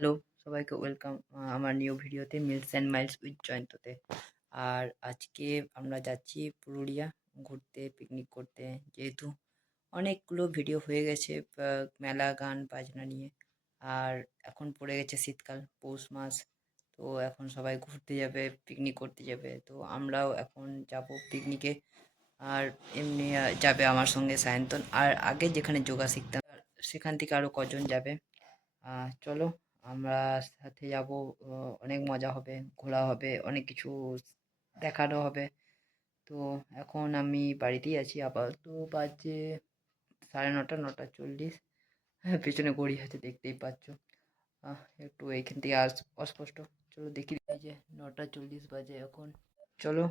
Hello, সবাইকে welcome আমার new ভিডিওতে মিলস অ্যান্ড মাইলস উইথ জয়ন্ততে। আর আজকে আমরা যাচ্ছি পুরুলিয়া ঘুরতে, পিকনিক করতে। যেহেতু অনেকগুলো ভিডিও হয়ে গেছে মেলা, গান, বাজনা নিয়ে। আর এখন পড়ে গেছে শীতকাল, পৌষ মাস। তো এখন সবাই ঘুরতে যাবে, পিকনিক করতে যাবে। তো আমরাও এখন যাব পিকনিকে। আর এমনি যাবে আমার সঙ্গে সায়ন্তন। আর আগে যেখানে যোগা শিখতাম সেখান থেকে আরও কজন যাবে। চলো আমরা সাথে যাব। অনেক মজা হবে, ঘোরা হবে, অনেক কিছু দেখানো হবে। তো এখন আমি বাড়িতেই আছি, আপাতত বাজে 9:30, 9:40। হ্যাঁ, পেছনে ঘড়ি আছে, দেখতেই পাচ্ছ। একটু এইখান থেকে অস্পষ্ট। চলো দেখি, এই যে 9:40 বাজে এখন। চলো,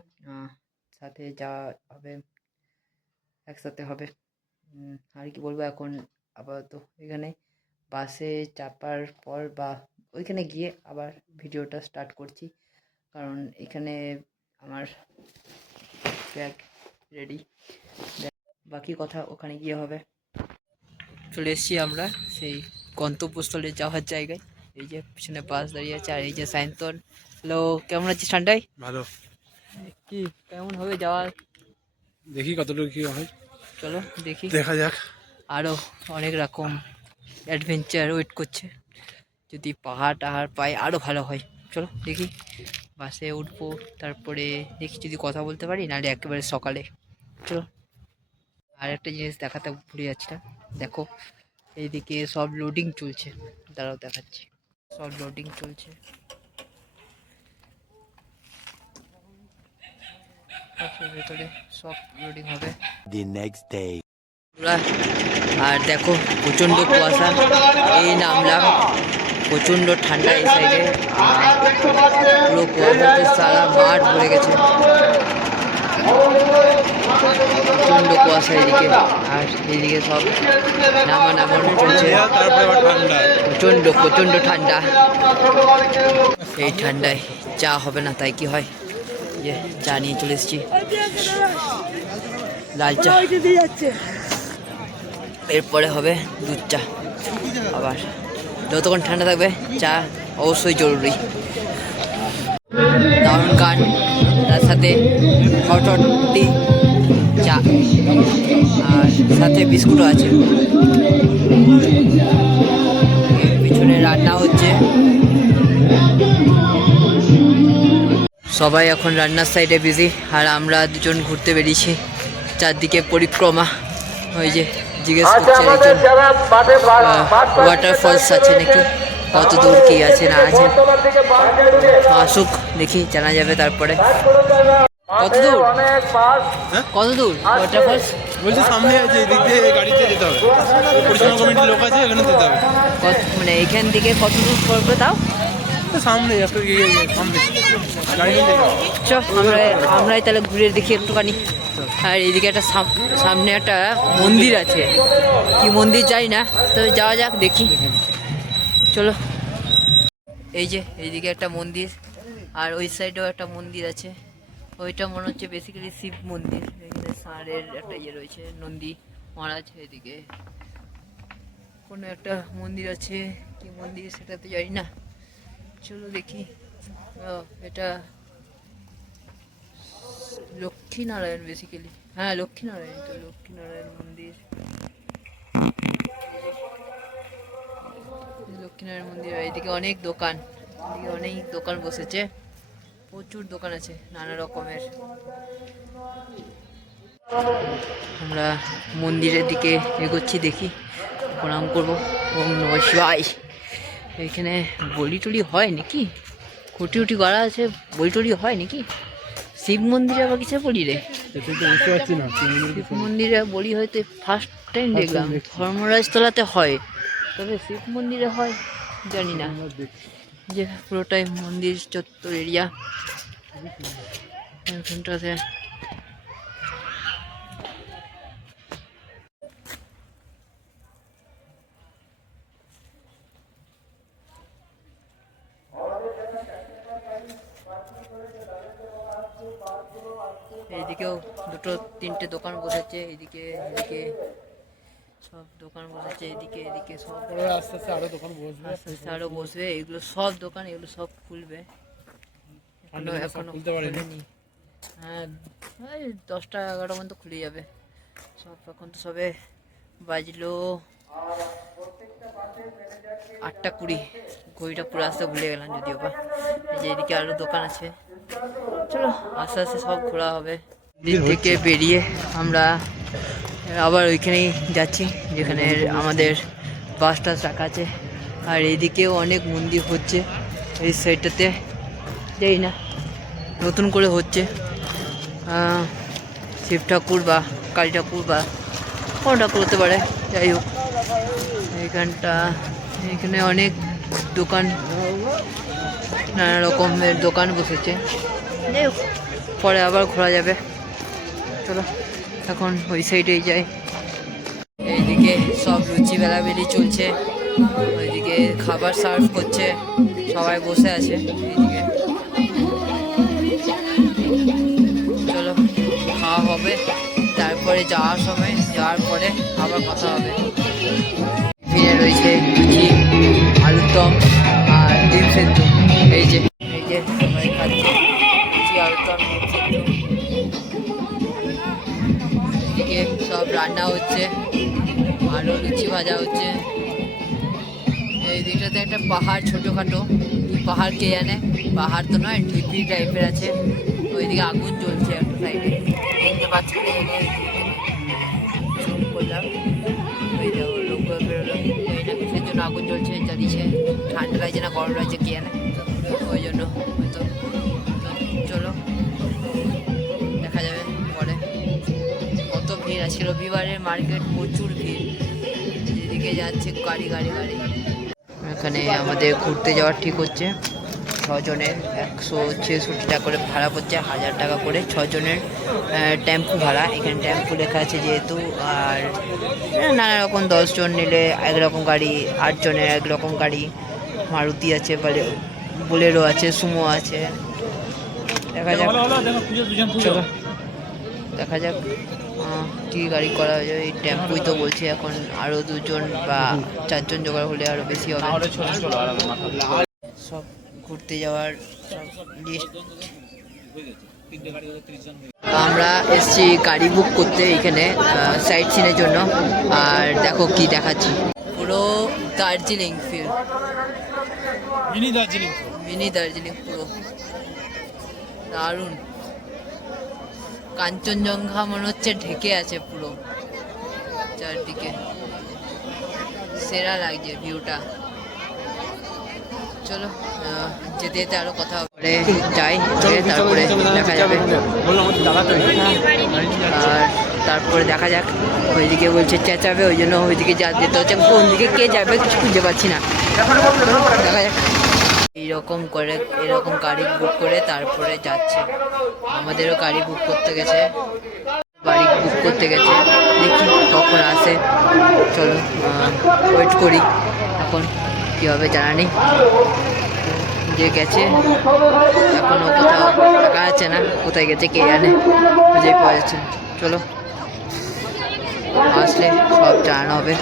সাথে যাওয়া হবে, একসাথে হবে। আর কি বলবো এখন, আপাতত এখানে বাসে চাপার পর বা ওইখানে গিয়ে আবার ভিডিওটা স্টার্ট করছি, কারণ এখানে আমার ব্যাগ রেডি। বাকি কথা ওখানে গিয়ে হবে। চলে এসেছি আমরা সেই গন্তব্যস্থলে যাওয়ার জায়গায়। এই যে পিছনে বাস দাঁড়িয়ে আছে, আর এই যে সায়ন্তন। হ্যালো, কেমন আছিস ঠান্ডায়? ভালো। কি কেমন হবে যাওয়ার? দেখি কতটুকু কি হয়, চলো দেখি। দেখা যাক। আরও অনেক রকম অ্যাডভেঞ্চার ওয়েট করছে। যদি পাহাড় টাহাড় পাই আরও ভালো হয়। চলো দেখি, বাসে উঠবো, তারপরে দেখি যদি কথা বলতে পারি, নাহলে একেবারে সকালে। চলো। আর একটা জিনিস দেখাতে ভুলে যাচ্ছিলাম, দেখো এইদিকে সব লোডিং চলছে। দাঁড়াও দেখাচ্ছি, সব লোডিং চলছে। বাসের ভেতরে সব লোডিং হবে The next day. পুরা। আর দেখো প্রচণ্ড কুয়াশা, এই নামলাম, প্রচণ্ড ঠান্ডা এই সাইডে। পুরো কুয়াশাতে সারা মাঠ ভরে গেছে, প্রচণ্ড কুয়াশা এদিকে। আর এদিকে সব নামানো চলছে, প্রচণ্ড প্রচণ্ড ঠান্ডা। এই ঠান্ডায় চা হবে না, তাই কি হয়, যে চা নিয়ে চলে এসেছি, লাল চা। এরপরে হবে দুধ চা। আবার যতক্ষণ ঠান্ডা থাকবে চা অবশ্যই জরুরি। দারুণ গান, তার সাথে হট হট টি, চা, আর সাথে বিস্কুটও আছে। পিছনে রান্না হচ্ছে, সবাই এখন রান্নার সাইডে বিজি। আর আমরা দুজন ঘুরতে বেরিয়েছি, চারদিকে পরিক্রমা। ওই যে জিজ্ঞেস করছে ওয়াটারফলস আছে নাকি, কত দূর কি আছে না আছে, আসুক দেখি জানা যাবে তারপরে। কত দূর, কত দূর ওয়াটারফলস? বলছি সামনে আছে, এদিক দিয়ে গাড়িতে যেতে হবে, পরিচালনা কমিটির লোক আছে, এখানে যেতে হবে। মানে এখান থেকে কত দূর পড়বে তাও? সামনে একটু সামনে গাড়ি নিয়ে যেতে হবে। চ আমরাই তাহলে ঘুরে দেখি একটুখানি। আর এইদিকে একটা সামনে একটা মন্দির আছে, কি মন্দির যাই না, তবে যাওয়া যাক দেখি, চলো। এই যে এইদিকে একটা মন্দির, আর ওই সাইডেও একটা মন্দির আছে। ওইটা মনে হচ্ছে বেসিক্যালি শিব মন্দির। এখানে ষাঁড়ের একটা ইয়ে রয়েছে, নন্দী মহারাজ। এদিকে কোনো একটা মন্দির আছে, কি মন্দির সেটা তো জানি না, চলো দেখি। এটা লক্ষ্মীনারায়ণ বেসিক্যালি, হ্যাঁ লক্ষ্মীনারায়ণ, তো লক্ষ্মীনারায়ণ মন্দির। লক্ষ্মীনারায়ণ মন্দির, এইদিকে অনেক দোকান, এদিকে অনেক দোকান বসেছে, প্রচুর দোকান আছে নানা রকমের। আমরা মন্দিরের দিকে এগোচ্ছি, দেখি প্রণাম করবো। ওম নমঃ শিবায়। এখানে বলি টলি হয় নাকি, খুঁটি উটি গড়া আছে, বলি টলি হয় নাকি? শিব মন্দিরে আবার কিসে বলি রে? শিব মন্দিরে বলি হয়তো ফার্স্ট টাইম দেখলাম, ধর্মরাজতলাতে হয়, তবে শিব মন্দিরে হয় জানি না। যে পুরোটাই মন্দির চত্বর এরিয়া এখানটাতে। এইদিকেও দুটো তিনটে দোকান বসেছে, এদিকে এদিকে সব দোকান বসেছে এদিকে এদিকে সব, পরে আস্তে আস্তে আরো দোকান বসবে, আস্তে আস্তে আরো বসবে। এগুলো সব দোকান, এগুলো সব খুলবে, এখনো সব এখনো খুলতে পারেনি। খুলেনি। হ্যাঁ, ওই 10টা 11টা পর্যন্ত খুলে যাবে সব। এখন তো সবে বাজলো 8টা 20। ঘড়িটা পুরো আসতে ভুলে গেলাম যদিও বা। এই যে এদিকে আরো দোকান আছে, চলো আস্তে আস্তে সব ঘোরা হবে। দিক থেকে বেরিয়ে আমরা আবার ওইখানেই যাচ্ছি যেখানে আমাদের বাস টাস রাখা আছে। আর এইদিকেও অনেক মন্দির হচ্ছে এই সাইডটাতে, যাই না নতুন করে হচ্ছে। শিব ঠাকুর বা কালী ঠাকুর বা কোনো ঠাকুর হতে পারে, যাই হোক। এখানে অনেক দোকান, নানা রকমের দোকান বসেছে। যাই হোক, পরে আবার ঘোরা যাবে। চলো এখন ওই সাইডেই যাই। এইদিকে সব লুচি বেলাবেলি চলছে, ওইদিকে খাবার সার্ভ করছে, সবাই বসে আছে এইদিকে। চলো খাওয়া হবে, তারপরে যাওয়ার পরে আবার কথা হবে। ফিরে রয়েছে লুচি, আলুর দম আর ডিম সেদ্ধ। এই যে সবাই খাচ্ছে লুচি, আলুর দম, ডিম সেদ্ধ। এদিকে সব রান্না হচ্ছে, আলু লুচি ভাজা হচ্ছে। এই দিকটাতে একটা পাহাড়, ছোটোখাটো, কি পাহাড় কে জানে, পাহাড় তো নয়, ঢিপি টাইপের আছে। ওইদিকে আগুন জ্বলছে একটা সাইডে, দেখতে পাচ্ছি করলাম। ওই যে লোক বেরোলো, এই না কিসের জন্য আগুন জ্বলছে, জ্বালিয়েছে, ঠান্ডা লাগছে না গরম লাগছে কে জানে, ওই জন্য হয়তো। চলো দেখা যাবে পরে। কত ভিড় আছে, রবিবারের মার্কেট, প্রচুর ভিড়, যেদিকে যাচ্ছে গাড়ি গাড়ি গাড়ি। এখানে আমাদের ঘুরতে যাওয়ার ঠিক হচ্ছে। 6 জনের 166 টাকা করে ভাড়া পড়ছে, 1000 টাকা করে 6 জনের টেম্পু ভাড়া। এখানে টেম্পু লেখা আছে যেহেতু। আর নানা রকম 10 জন নিলে একরকম গাড়ি, 8 জনের একরকম গাড়ি। মারুতি আছে, বোলেরো আছে, সুমো আছে। দেখা যাক, চলো দেখা যাক কী গাড়ি করা যায়। এই টেম্পুই তো বলছে, এখন আরও 2 জন বা 4 জন জোগাড় হলে আরও বেশি হবে। সব ঘুরতে যাওয়ার লিস্ট। আমরা এসছি গাড়ি বুক করতে এখানে সাইট সিনের জন্য। আর দেখো কি দেখাচ্ছি, পুরো দার্জিলিং ফিল, মিনি দার্জিলিং পুরো দারুণ। কাঞ্চনজঙ্ঘা মনে হচ্ছে ঢেকে আছে পুরো চারদিকে, সেরা লাগছে ভিউটা। চলো যেতে যেতে আরো কথা বলে যাই, তারপরে দেখা যাবে। আর তারপরে দেখা যাক, ওইদিকে বলছে চেঁচাবে, ওই জন্য ওইদিকে যেতে হচ্ছে। কোন দিকে কে যাবে কিছু খুঁজে পাচ্ছি না, দেখা যাক। এরকম গাড়ি বুক করে তারপরে যাচ্ছে। আমাদেরও গাড়ি বুক করতে গেছে, দেখি কখন আসে। চলো ওয়েট করি, এখন কী হবে জানা নেই। যে গেছে এখনও কোথাও দেখা যাচ্ছে না, কোথায় গেছে কে জানে, খুঁজেই পাওয়া যাচ্ছে না। চলো আসলে সব জানানো হবে,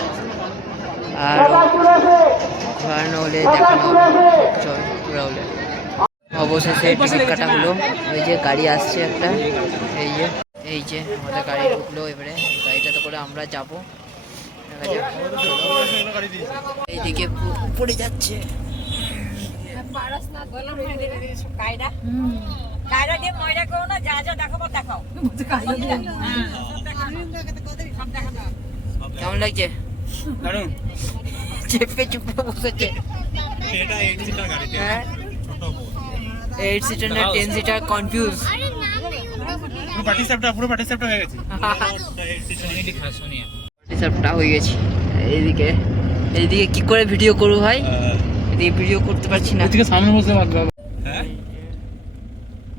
আর ঘোরানো হলে দেখানো হবে। চল ঘোরা হলে অবশেষে টিকিট কাটা হলো। ওই যে গাড়ি আসছে একটা, এই যে আমাদের গাড়ি ঢুকলো। এবারে গাড়িটাতে করে আমরা যাবো, এইদিকে পড়ে যাচ্ছে। কেমন লাগছে? চেপে চুপে বসেছে। 8 সিটার না 10 সিটার, কনফিউজ। পুরো পার্টিসিপেট হয়ে গেছি। এইদিকে কি করে ভিডিও করবো ভাই, এদিকে ভিডিও করতে পারছি না। এদিকে সামনে বসে পারবে। হ্যাঁ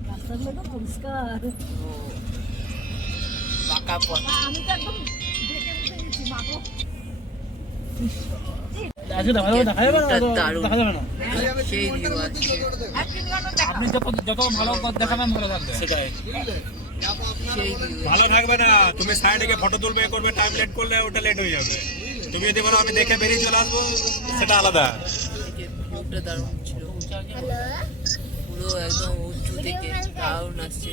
রাস্তাগুলো তো পরিষ্কার, পাকা পথ। আমি তো একদম দেখে গেছি মাগো। আজকে দেখা যাবে না, দেখা যাবে না, সেই ভিউ আছে। আপনি যত ভালো দেখাবেন ভালো থাকবে, সেটাই। সেই view। ভালো থাকবে না, তুমি সাইডে গিয়ে ফটো তুলবে করবে, টাইম লেট করলে ওটা লেট হয়ে যাবে। তুমি যদি বলো আমি দেখে বেরিয়ে চলে আসবো, সেটা আলাদা। এই যে ভিউটা দারুণ ছিল, পুরো একদম উঁচু থেকে দারুণ আসছে।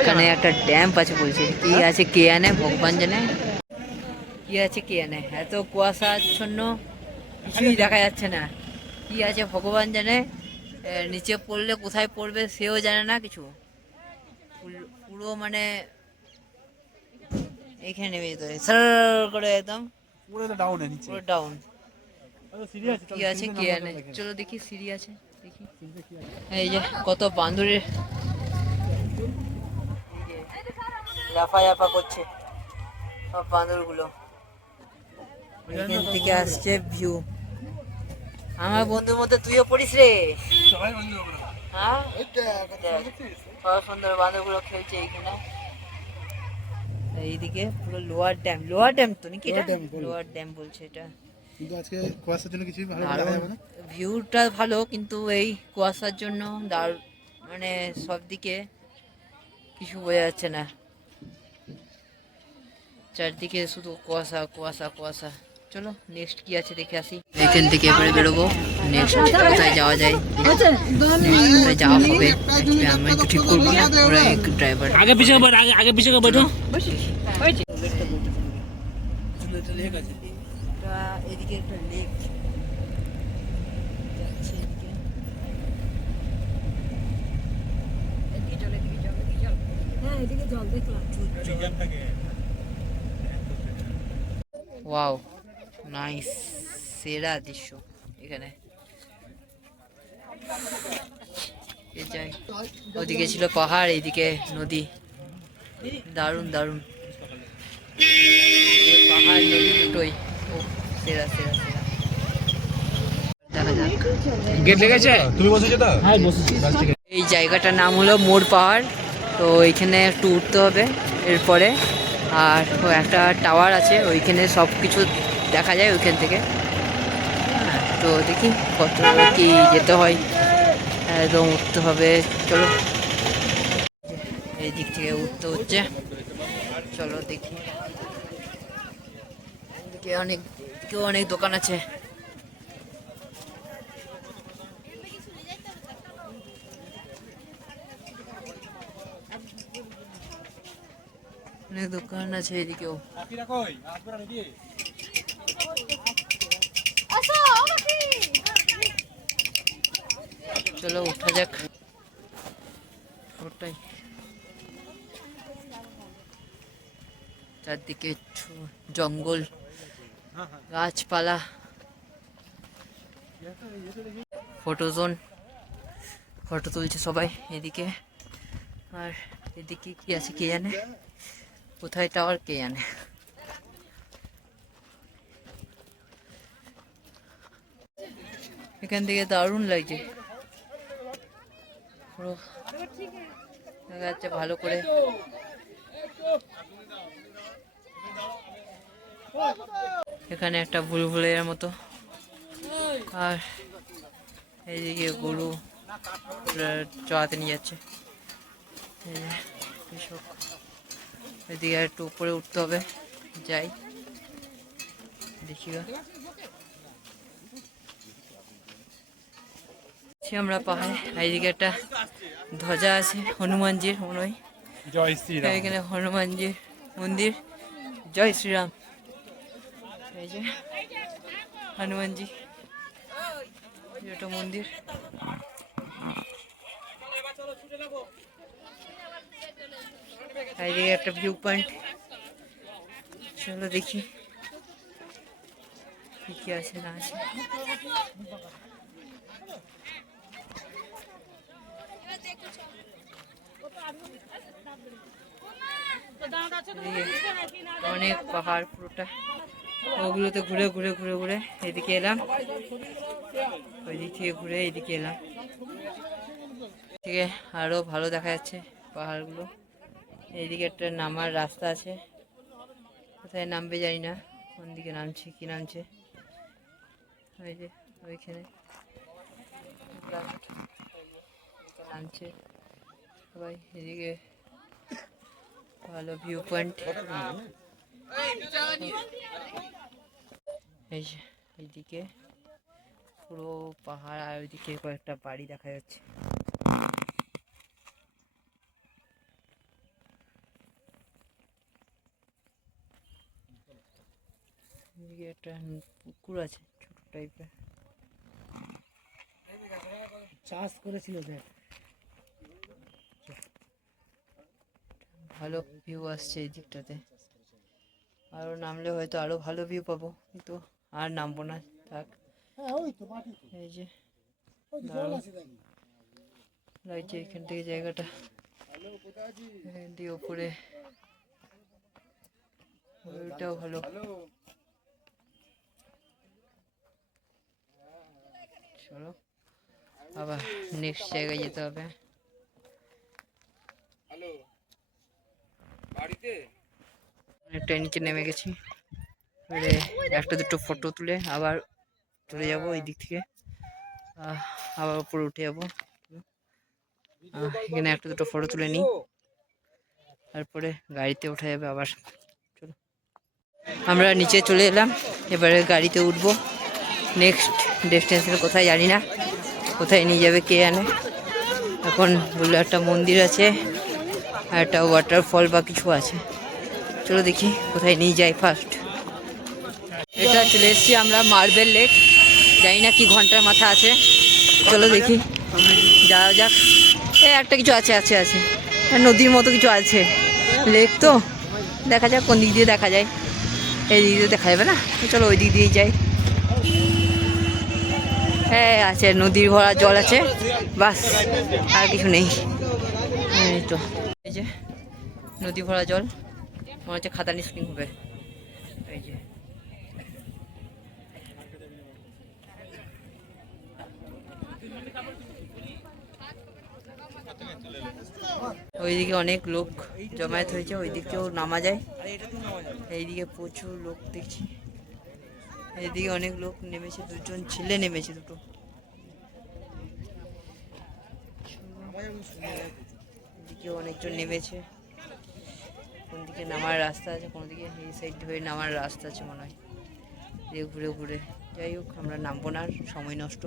এখানে একটা ড্যাম্প আছে বলছে, কি আছে কে জানে, ভগবান জানে কি আছে কে জানে, এত কুয়াশাচ্ছন্ন কিছুই দেখা যাচ্ছে না, কি আছে ভগবান জানে। নিচে পড়লে কোথায় পড়বে সেও জানে না কিছু, পুরো মানে এখানে নেমে যেতে হবে সার করে একদম পুরো ডাউনে নিচে। পুরো ডাউন। সিঁড়ি আছে, কি আছে কে জানে, চলো দেখি সিঁড়ি আছে দেখি। এই যে কত বান্দরের লাফা লাফা করছে সব বান্দরগুলো, এখান থেকে আসছে ভিউ। আমার বন্ধুর মধ্যে তুইও পড়িস রে, সবাই বন্ধু আমরা। হ্যাঁ কত সুন্দর বান্দরগুলো খেলছে এইখানে। এইদিকে পুরো লোয়ার ড্যাম, লোয়ার ড্যাম তো নাকি, এটা লোয়ার ড্যাম বলছে এটা। কিন্তু আজকে কুয়াশার জন্য কিছুই ভালো দেখা যাবে না। ভিউটা ভালো কিন্তু এই কুয়াশার জন্য মানে সব দিকে কিছু বোঝা যাচ্ছে না, চারদিকে শুধু কুয়াশা কুয়াশা কুয়াশা। চলো নেক্সট কি আছে দেখে আসি, এখান থেকে এবারে বেরোবো, নেক্সট কোথায় যাওয়া যায়, কোথায় যাওয়া হবে আমি তো ঠিক করবো না, ওরা এক ড্রাইভার आगे पीछे बैठ आगे आगे पीछे का बैठो। এদিকে একটা লেক যাচ্ছে, ওয়াও নাইস, সেরা দৃশ্য এখানে। যাই, ওদিকে ছিল পাহাড়, এইদিকে নদী, দারুণ দারুণ পাহাড় নদী দুটোই, ও সেরা সেরা সেরা। দেখা যাক, गेट लेके जाए। তুমি বসেছো তো? हाँ बस এই জায়গাটার নাম হলো মোর পাহাড়, তো এইখানে একটু উঠতে হবে এরপরে, আর ও একটা টাওয়ার আছে ওইখানে সব কিছু দেখা যায় ওইখান থেকে। হ্যাঁ, তো দেখি কত কি যেতে হয়, একদম উঠতে হবে। চলো এই দিক থেকে উঠতে হচ্ছে, চলো দেখি। এদিকে অনেক দোকান আছে, অনেক দোকান আছে এদিকেও। চলো উঠা যাক, ওটাই চারদিকে জঙ্গল গাছপালা, ফটো জোন, ফটো তুলছে সবাই এদিকে। আর এদিকে কি আছে কে জানে, কোথায় টাওয়ার কে জানে। এখান থেকে দারুণ লাগছে, পুরো দেখা যাচ্ছে ভালো করে। এখানে একটা ভুলভুলাইয়ার মতো, আর এইদিকে গরু চড়াতে নিয়ে যাচ্ছে। এই যে কৃষক, এদিকে একটু উপরে উঠতে হবে, যাই দেখি। আমরা পাহাড়ে, এইদিকে একটা ধ্বজা আছে হনুমানজির মনে হয়, জয় শ্রীরাম। এখানে হনুমানজির মন্দির, জয় শ্রীরাম। এই যে হনুমানজি, এটা মন্দির। এইদিকে একটা ভিউ পয়েন্ট, চলো দেখি কি কি আছে না আছে। অনেক পাহাড় পুরোটা, ওগুলোতে ঘুরে ঘুরে ঘুরে ঘুরে এদিকে এলাম, ওই দিক থেকে ঘুরে এদিকে এলাম, থেকে আরো ভালো দেখা যাচ্ছে পাহাড়গুলো। এইদিকে একটা নামার রাস্তা আছে, কোথায় নামবে জানি না, কোন দিকে নামছে কি নামছে, ওই যে ওইখানে নামছে সবাই। এদিকে ভালো ভিউ পয়েন্ট। এই যে এইদিকে পুরো পাহাড়, আর ওইদিকে কয়েকটা বাড়ি দেখা যাচ্ছে। এদিকে একটা পুকুর আছে ছোট টাইপের, চাষ করেছিল দেখ। ভালো ভিউ আসছে এই দিকটাতে, আরো নামলে হয়তো আরো ভালো ভিউ পাবো, কিন্তু আর নামবো না, থাক। এই যে লাগছে এখান থেকে জায়গাটা, দিয়ে উপরে ওইটাও ভালো। চলো আবার নেক্সট জায়গায় যেতে হবে। অনেকটা নিচে নেমে গেছি, এবারে একটা দুটো ফটো তুলে আবার চলে যাব এই দিক থেকে, আবার উপরে উঠে যাবো। এখানে একটা দুটো ফটো তুলে নিই, তারপরে গাড়িতে উঠে যাবে আবার। চলো আমরা নিচে চলে এলাম, এবারে গাড়িতে উঠবো। নেক্সট ডেস্টিনেশন কোথায় জানি না, কোথায় নিয়ে যাবে কে জানে। এখন বললো একটা মন্দির আছে আর একটা ওয়াটারফল বা কিছু আছে, চলো দেখি কোথায় নিয়ে যাই ফার্স্ট। এটা চলে এসেছি আমরা মার্বেল লেক, জানি না কি ঘন্টার মাথা আছে, চলো দেখি যাওয়া যাক। একটা কিছু আছে আছে আছে নদীর মতো কিছু আছে, লেক তো দেখা যাক কোন দিক দিয়ে দেখা যায়। এই দিক দিয়ে দেখা যাবে না, চলো ওই দিক দিয়েই যাই। হ্যাঁ আছে, নদীর ভরা জল আছে, বাস আর কিছু নেই। এই তো এই যে নদী ভরা জল, মনে হচ্ছে খাদানি স্প্রিং হবে। এই যে ওইদিকে অনেক লোক জমায়েত হয়েছে, ওই দিকেও নামা যায়। এইদিকে প্রচুর লোক দেখছি, এইদিকে অনেক লোক নেমেছে, দুজন ছেলে নেমেছে দুটো। এদিকে অনেকজন নেমেছে, কোন দিকে নামার রাস্তা আছে, কোন দিকে এই সাইড হয়ে নামার রাস্তা আছে মনে হয়, দিয়ে ঘুরে ঘুরে। যাই হোক আমরা নামবো না, সময় নষ্ট।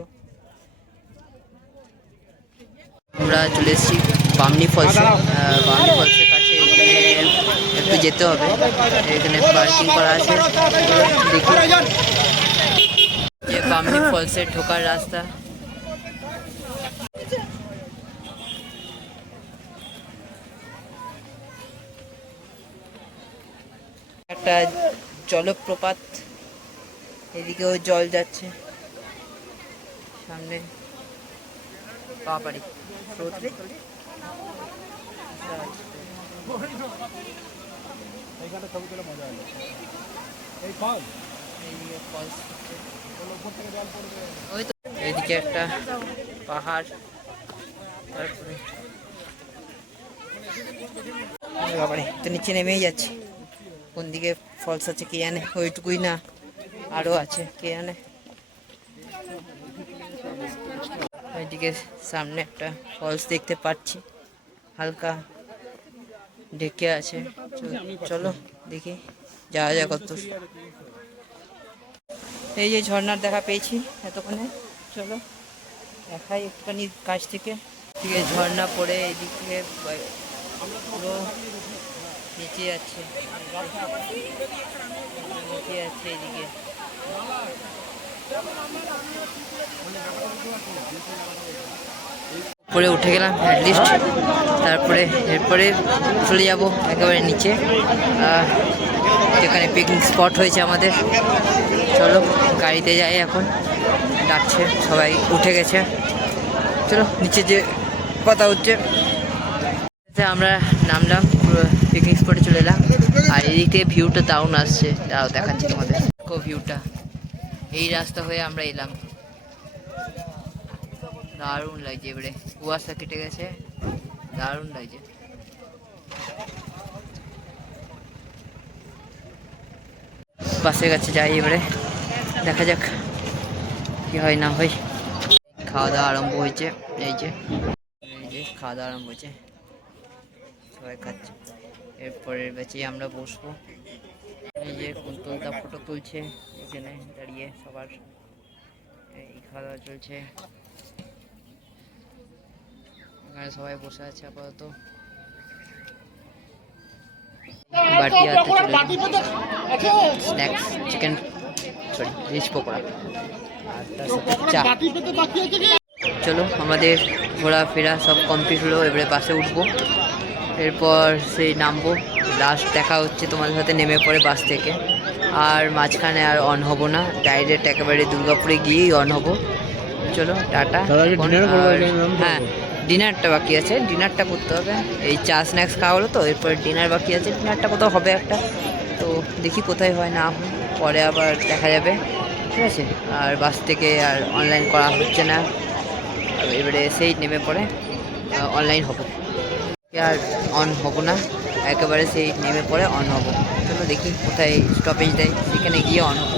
আমরা চলে এসেছি বামনি ফলসে। বামনি ফলসের কাছে এখানে একটু যেতে হবে, এখানে পার্কিং করা আছে। দেখি যে বামনি ফলসের ঢোকার রাস্তা। একটা জলপ্রপাত, এদিকেও জল যাচ্ছে, সামনে পাহাড়ি এইদিকে একটা পাহাড়, তারপরে তো নিচে নেমেই যাচ্ছি। কোন দিকে ফলস আছে কে জানে, ওইটুকুই না আরো আছে কে জানে। ওইদিকে সামনে একটা ফলস দেখতে পাচ্ছি, হালকা ঢেকে আছে। চলো দেখি যাওয়া যায় কত। এই যে ঝর্ণার দেখা পেয়েছি এতক্ষণে, চলো দেখাই একটুখানি কাছ থেকে। এদিকে ঝর্ণা পড়ে এদিক থেকে পুরো নিচে যাচ্ছে, নিচে যাচ্ছে এদিকে। উপরে উঠে গেলাম অ্যাটলিস্ট, তারপরে এরপরে চলে যাব একেবারে নিচে, যেখানে পিকনিক স্পট হয়েছে আমাদের। চলো গাড়িতে যাই, এখন ডাকছে সবাই, উঠে গেছে। চলো নিচে যে কথা হচ্ছে। আমরা নামলাম, পুরো পিকনিক স্পটে চলে এলাম, আর এদিক থেকে ভিউটা দারুণ আসছে, তাও দেখাচ্ছি তোমাদের। দেখো ভিউটা, এই রাস্তা হয়ে আমরা এলাম, দারুণ লাগছে। এবারে কুয়াশা কেটে গেছে, দারুণ লাগছে। বাসের কাছে যাই, এবারে দেখা যাক কি হয় না হয়। খাওয়া দাওয়া আরম্ভ হয়েছে, এই যে খাওয়া দাওয়া আরম্ভ হয়েছে, সবাই খাচ্ছে। এরপরের ব্যাচে আমরা বসবো। এই যে কুন্তলদা ফটো তুলছে এখানে দাঁড়িয়ে, সবার এই খাওয়া দাওয়া চলছে। এখানে সবাই বসে আছে আপাতত। বাটি হাতে snacks, chicken sorry rich pakora আর তার সাথে চা। চলো আমাদের ঘোরাফেরা সব কমপ্লিট হলো, এবারে বাসে উঠবো, এরপর সেই নামবো। লাস্ট দেখা হচ্ছে তোমাদের সাথে নেমে পড়ে বাস থেকে, আর মাঝখানে আর অন হব না, ডাইরেক্ট একেবারে দুর্গাপুরে গিয়েই অন হব। চলো টাটা। হ্যাঁ ডিনারটা বাকি আছে, ডিনারটা করতে হবে। এই চা স্ন্যাক্স খাওয়া হলো তো, এরপর ডিনার বাকি আছে, ডিনারটা কোথাও হবে একটা, তো দেখি কোথায় হয় না হয়, পরে আবার দেখা যাবে, ঠিক আছে। আর বাস থেকে আর অনলাইন করা হচ্ছে না, এবারে সেই নেমে পড়ে অনলাইন হব, আর অন হব না, একেবারে সেই নেমে পড়ে অন হব। চলো দেখি কোথায় স্টপেজ দেয়, সেখানে গিয়ে অন হব।